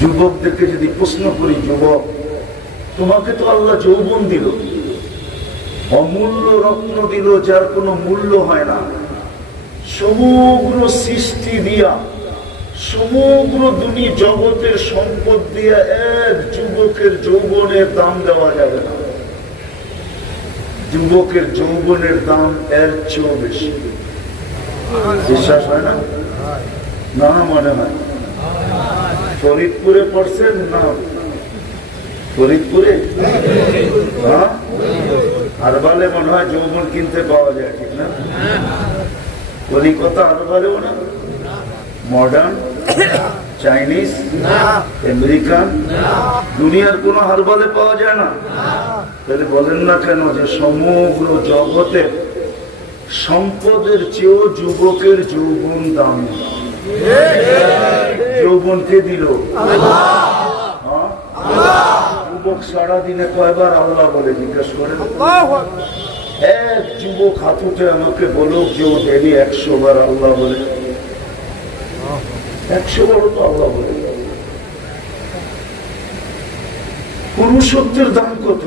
যুবকদেরকে যদি প্রশ্ন করি, যুবক তোমাকে তো আল্লাহ যৌবন দিল, অমূল্য রত্ন দিল যার কোনো মূল্য হয় না, সমগ্র সৃষ্টি দিয়া সমগ্র দুনিয়া জগতের সম্পদ দিয়া এক যুবকের যৌবনের দাম দেওয়া যাবে না। যুবকের যৌবনের দাম এর চেয়েও বেশি। বিশ্বাস হয় না? না মনে হয়। ফরিদপুরে পড়ছেন না? ফরিদপুরে হ্যাঁ, আরবালে মনে হয় যৌবন কিনতে পাওয়া যায়, ঠিক না? কলিকাতা আরবালেও না? মডার্ন, চাইনিজ, আমেরিকান, দুনিয়ার কোন হারবালে পাওয়া যায় না? তাহলে বলেন না কেন যে সমগ্র জগতের সম্পদের চেয়েও যুবকের যৌবন দামি? যৌবন কে দিল? যুবক সারাদিনে কয়বার আল্লাহ বলে জিজ্ঞাসা করে? এক যুবক হাত উঠে আমাকে বলো যে ও ডেলি 100 বার আল্লাহ বলে। 100 বারও তো আল্লাহ বলে। পুরুষত্বের দাম কত?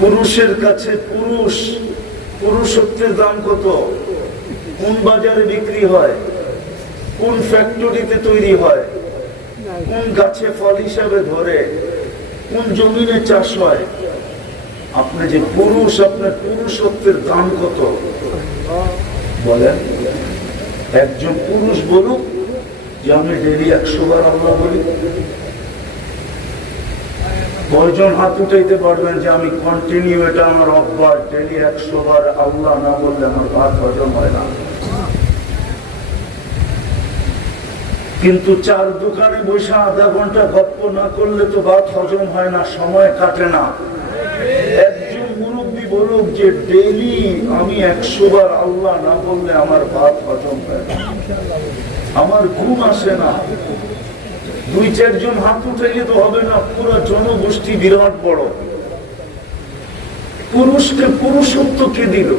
পুরুষের কাছে পুরুষত্বের দাম কত? কোন বাজারে বিক্রি হয়, কোন ফ্যাক্টরিতে তৈরি হয়, কোন গাছে ফল হিসাবে ধরে, কোন জমিনে চাষ হয়? আপনি যে পুরুষ, আপনার পুরুষত্বের দাম কত বলেন? একজন পুরুষ বলুক যে আমি ডেলি 100 বার আল্লাহ বলি। কয়জন হাত উঠাইতে পারবেন যে আমি কন্টিনিউ, এটা আমার অভ্যাস, ডেলি 100 বার আল্লাহ না বললে আমার ভাত হজম হয় না? কিন্তু চার দোকানে বসে আধা ঘন্টা গপ্প না করলে তো ভাত হজম হয় না, সময় কাটে না। একজন মুরব্বী বলুক যে ডেলি আমি 100 বার আল্লাহ না বললে আমার ভাত হজম হয় না, আমার ঘুম আসে না। 2-4 জন হাত উঠাইলে তো হবে না, পুরো জনগোষ্ঠী বিরাট বড়। পুরুষকে পুরুষত্ব কে দিল?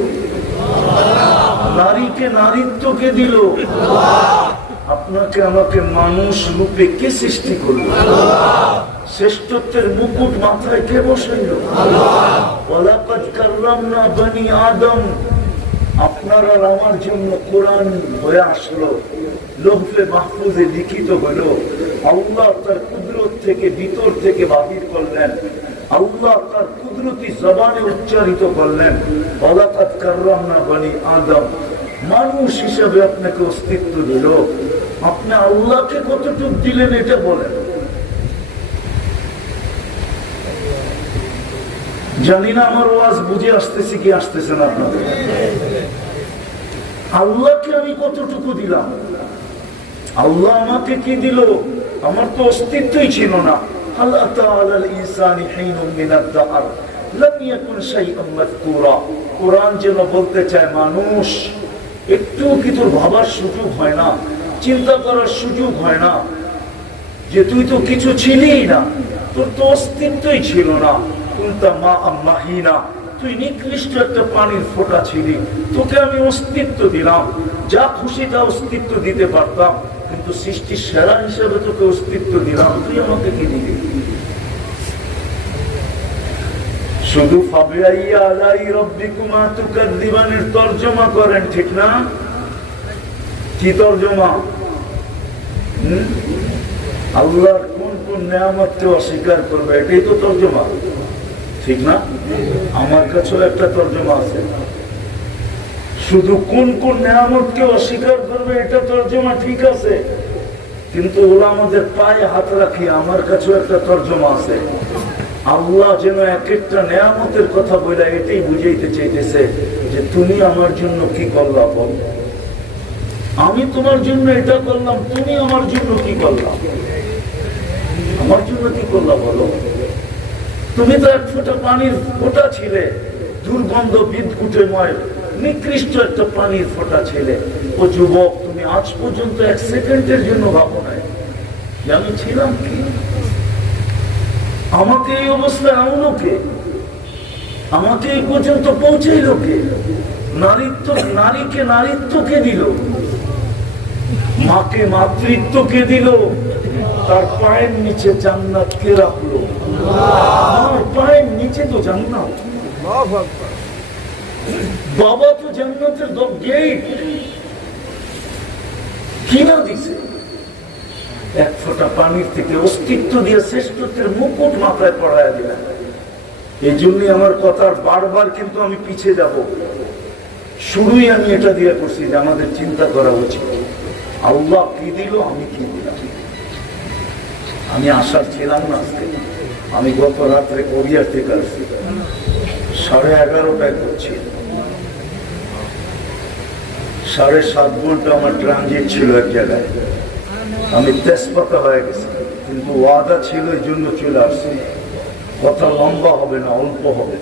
নারীকে নারীত্ব কে দিল? আপনাকে আমাকে মানুষ রূপে কে সৃষ্টি করলো? শ্রেষ্ঠত্বের মুকুট মাথায় কে বসাইল? ওয়ালাকাদ কাররামনা বনি আদম। আপনার আর আমার জন্য কোরআন হয়ে আসলো, লৌহে মাহফুজে লিখিত হলো। আল্লাহ তার কুদরত থেকে ভিতর থেকে বাহির করলেন, আল্লাহ তার কুদরতি জবানে উচ্চারিত করলেন, ওয়ালাকাদ কাররামনা বনি আদম। মানুষ হিসাবে আপনাকে অস্তিত্ব দিল। আপনি আল্লাহকে কতটুকু দিলেন এটা বলেন। জানি না আমার ওয়াজ বুঝে আসতেছি কি আসতেছে না আপনাদের। আল্লাহকে আমি কতটুকু দিলাম? আল্লাহ আমাকে কি দিল? আমার তো অস্তিত্বই ছিল না। হাল আতা আলাল ইনসানি হিনুম মিনাদ দাহর লাম ইয়াকুন শাইআন মাযকুরা। কোরআন যেন বলতে চায়, মানুষ একটু কি তোর ভাবার সুযোগ হয় না, চিন্তা করার সুযোগ হয় না যে তুই তো কিছু ছিলিই না, তোর তো অস্তিত্বই ছিল না। তুই নিকৃষ্ট একটা পানির ফোঁটা ছিলি, তোকে আমি অস্তিত্ব দিলাম। যা খুশি তা অস্তিত্ব দিতে পারতাম, কিন্তু সৃষ্টির সেরা হিসেবে তোকে অস্তিত্ব দিলাম, তুই আমাকে কি দিবি? শুধু ফাবিআইয়ি আলাই রাব্বিকুমা তুকাযযিবানের তরজমা করেন, ঠিক না? কি তরজমা? আল্লাহর কোন কোন নিয়ামতকে অস্বীকার করবে, এটাই তো তরজমা, ঠিক না? আমার কাছেও একটা তরজমা আছে, শুধু কোন কোন নিয়ামতকে অস্বীকার করবে এটা তরজমা ঠিক আছে, কিন্তু ওরা আমাদের পায়ে হাত রাখি, আমার কাছেও একটা তরজমা আছে। আল্লাহ যেন এক একটা নিয়ামতের কথা বলে এটাই বুঝাইতে চাইতেছে যে তুমি আমার জন্য কি করলা বল। আমি তোমার জন্য এটা করলাম, তুমি আমার জন্য কি করলা? আমার জন্য কি করলা বলো? তুমি তো এক ফোঁটা পানির ফোঁটা ছিলে, দুর্গন্ধ বিদঘুটেময় নিকৃষ্ট একটা পানির ফোঁটা ছিলে। ও যুবক, তুমি আজ পর্যন্ত 1 সেকেন্ডের জন্য ভাবো নাই যে আমি ছিলাম কি? আমাকে এই অবস্থায় আনলো কে? আমাকে এই পর্যন্ত পৌঁছাইল কে? নারীকে নারীত্ব কে দিল? মাকে মাতৃত্ব কে দিল, তার পায়ের নিচে জান্নাত কে রাখলো? আমার পায়ের নিচে তো জান্নাত। বাবা তো জান্নাতের গেট কিনা দিছে, এক ফোঁটা পানির থেকে অস্তিত্ব দিয়ে শ্রেষ্ঠত্বের মুকুট মাথায় পড়ায় দিলেন। এই জন্যই আমার কথার বারবার কিন্তু আমি পিছিয়ে যাব। শুরুই আমি এটা দিয়ে করছি যে আমাদের চিন্তা করা উচিত, আল্লাহ কি দিল, আমি কি দিলাম। আমি আশা ছিলাম না আজকে, আমি গত রাত্রে কোরিয়ার থেকে আসছি, 11:30টায় করছি, 7.5 ঘন্টা আমার ট্রানজিট ছিল এক জায়গায়। আমি তেজপাতা হয়ে গেছি, কিন্তু ওয়াদা ছিল এই জন্য চলে আসছি। কথা লম্বা হবে না, অল্প হবে,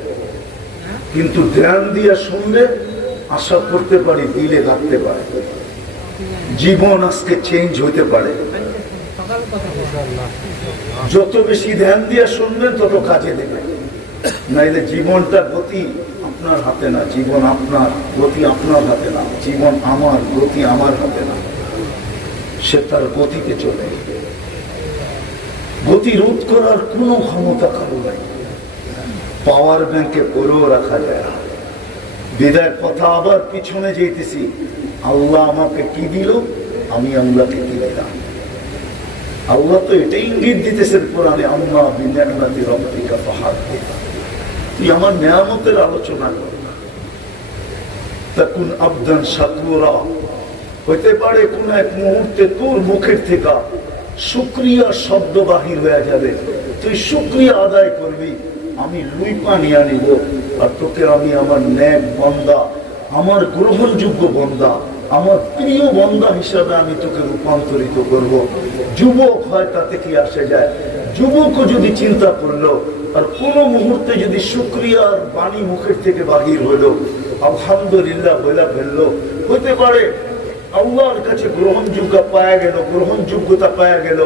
কিন্তু ধ্যান দিয়ে শুনলে আশা করতে পারি দিলে লাগতে পারে, জীবন আজকে চেঞ্জ হতে পারে। যত বেশি ধ্যান দিয়ে শুনবেন তত কাজে দেবে, নাইলে জীবনটা গতি আপনার হাতে না, জীবন আপনার গতি আপনার হাতে না, জীবন আমার গতি আমার হাতে না, সে তার গতিতে চলে। গতি রোধ করার কোনো ক্ষমতা কারো নাই, পাওয়ার ব্যাংকে করেও রাখা যায়। বিদায় কথা আবার পিছনে যেতেছি, আল্লাহ আমাকে কি দিল, আমি আল্লাহকে কি দিলাম। আল্লাহ তো এটাই ইঙ্গিত দিতেছেন কোরআনে, আম্মা বিনিয়ামতি রাব্বিকা ফাহাদ্দিস, তুই আমার নিয়ামতের আলোচনা কর। তাকুন আবদান শাকুরা, হইতে পারে কোন এক মুহূর্তে তোর মুখের থেকে শুকরিয়া শব্দ বাহির হয়ে যাবে, তুই শুকরিয়া আদায় করবি, আমি লুইপা নিয়ে নিব, আর তোকে আমি আমার নেক বন্দা, আমার গ্রহণযোগ্য বন্দা, আমার প্রিয় বন্দা হিসাবে আমি তোকে রূপান্তরিত করব। যুবক হয় তাতে কি আসে যায়, যুবকও যদি চিন্তা করলো আর কোন মুহূর্তে যদি শুকরিয়ার বাণী মুখের থেকে বাহির হইল, আলহামদুলিল্লাহ বইলা ফেললো, হতে পারে আল্লাহর কাছে গ্রহণযোগ্য পাওয়া গেল, গ্রহণযোগ্যতা পাওয়া গেল।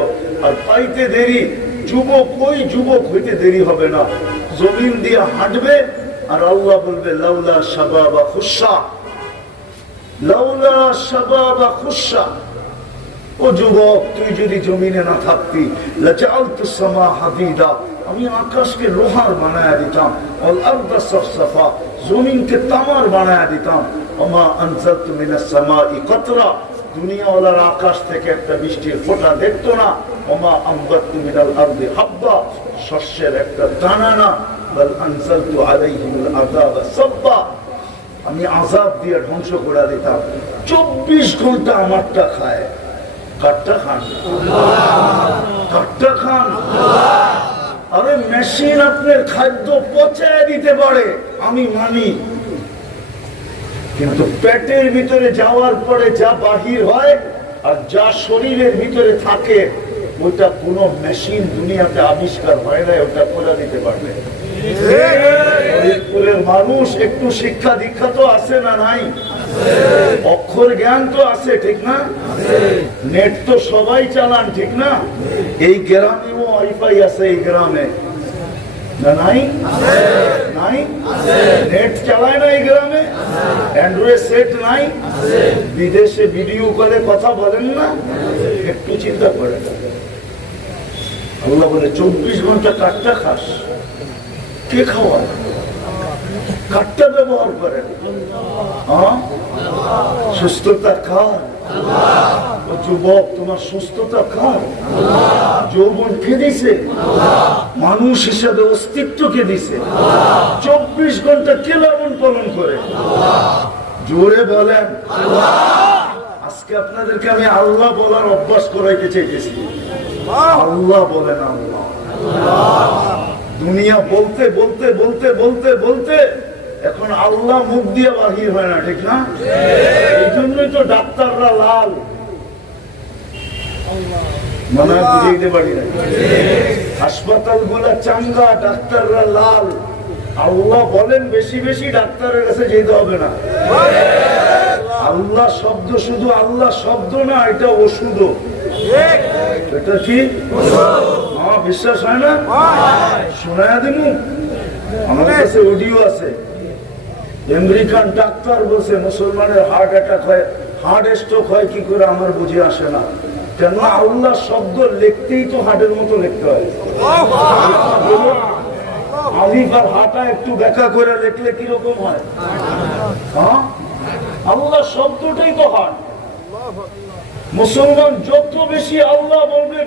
আর পাইতে দেরি, যুবক ওই যুবক হইতে দেরি হবে না, জমিন দিয়ে হাঁটবে আর আল্লাহ বলবে লাউলা শাবাবা খুশা, লাউলা শাবাবা খুশা, ও যুবক তুই যদি জমিনে না থাকতি, লাজালতু সামা হাদিদা, আমি আকাশকে লোহার বানায়া দিতাম, ওয়াল আরদা সাফসাফা, জমিনকে তামার বানায়া দিতাম, ওমা আনজালতু মিনাস সামাই কাতরা, দুনিয়াওয়ালার আকাশ থেকে একটা বৃষ্টির ফোঁটা দেখতো না, ওমা আমবাতু মিনাল আরদি হাব্বা, শস্যের একটা দানা না, বাল আনজালতু আলাইহিল আযাবা সাব্বা, আমি আযাব দিয়ে ধ্বংস করে দিতাম। 24 ঘন্টা আমারটা খায়, কাটটা খান, কাটটা খান। আরে মেশিন আপনার খাদ্য পচায় দিতে পারে, আমি মানি, কিন্তু পেটের ভিতরে যাওয়ার পরে যা বাহির হয় আর যা শরীরের ভিতরে থাকে, ওটা কোনো মেশিন দুনিয়াতে আবিষ্কার হয় না, ওটা করে দিতে পারবে। ফরিদপুরের মানুষ একটু শিক্ষা দীক্ষা তো আছে না নাই, অক্ষর জ্ঞান তো আছে, ঠিক না? নেট তো সবাই চালান, ঠিক না? এই গ্রামেও ওয়াইফাই আছে, এই গ্রামে না নাই? নাই, নেট চালায় না এই গ্রামে, অ্যান্ড্রয়েড সেট নাই, বিদেশে ভিডিও কলে কথা বলেন না, একটু চিন্তা করেন। আল্লাহ বলে 24 ঘন্টা কাঠটা খাস, কে খাওয়া? কাঠটা ব্যবহার করেন, সুস্থতা খান। ও যুবক, তোমার সুস্থতা খান, যৌবন কে দিছে? মানুষ হিসাবে অস্তিত্ব কে দিছে? 24 ঘন্টা কে লালন পালন করে? জোরে বলেন। আজকে আপনাদেরকে আমি আল্লাহ বলার অভ্যাস করাইতে চাইতেছি। আল্লাহ বলেন, আল্লাহ। দুনিয়া বলতে বলতে বলতে বলতে বলতে এখন আল্লাহ মুখ দিয়ে বাহির হয় না, ঠিক না? এই জন্যই তো ডাক্তাররা লাল, মনে হয় বুঝাইতে পারি না। হাসপাতাল গুলা চাঙ্গা, ডাক্তাররা লাল। আল্লাহ বলেন বেশি বেশি ডাক্তারের কাছে যেতে হবে না। আল্লাহ শব্দ শুধু আল্লাহ শব্দ না, এটা ওষুধ। এটা কি আমার বিশ্বাস হয় না? শোনায়া দিন, আমার কাছে অডিও আছে। আমেরিকান ডাক্তার বলছে মুসলমানের হার্ট অ্যাটাক হয় হার্ট স্ট্রোক হয় কি করে আমার বুঝে আসে না। কেন আল্লাহ শব্দ লিখতেই তো হার্টের মতো লিখতে হয়। আলিফ আর হাটা একটু ব্যাখ্যা করে লিখলে কিরকম হয়? হ্যাঁ, আল্লাহ শব্দটাই তো হার্ট। মুসলমান যত বেশি আল্লাহ বলবে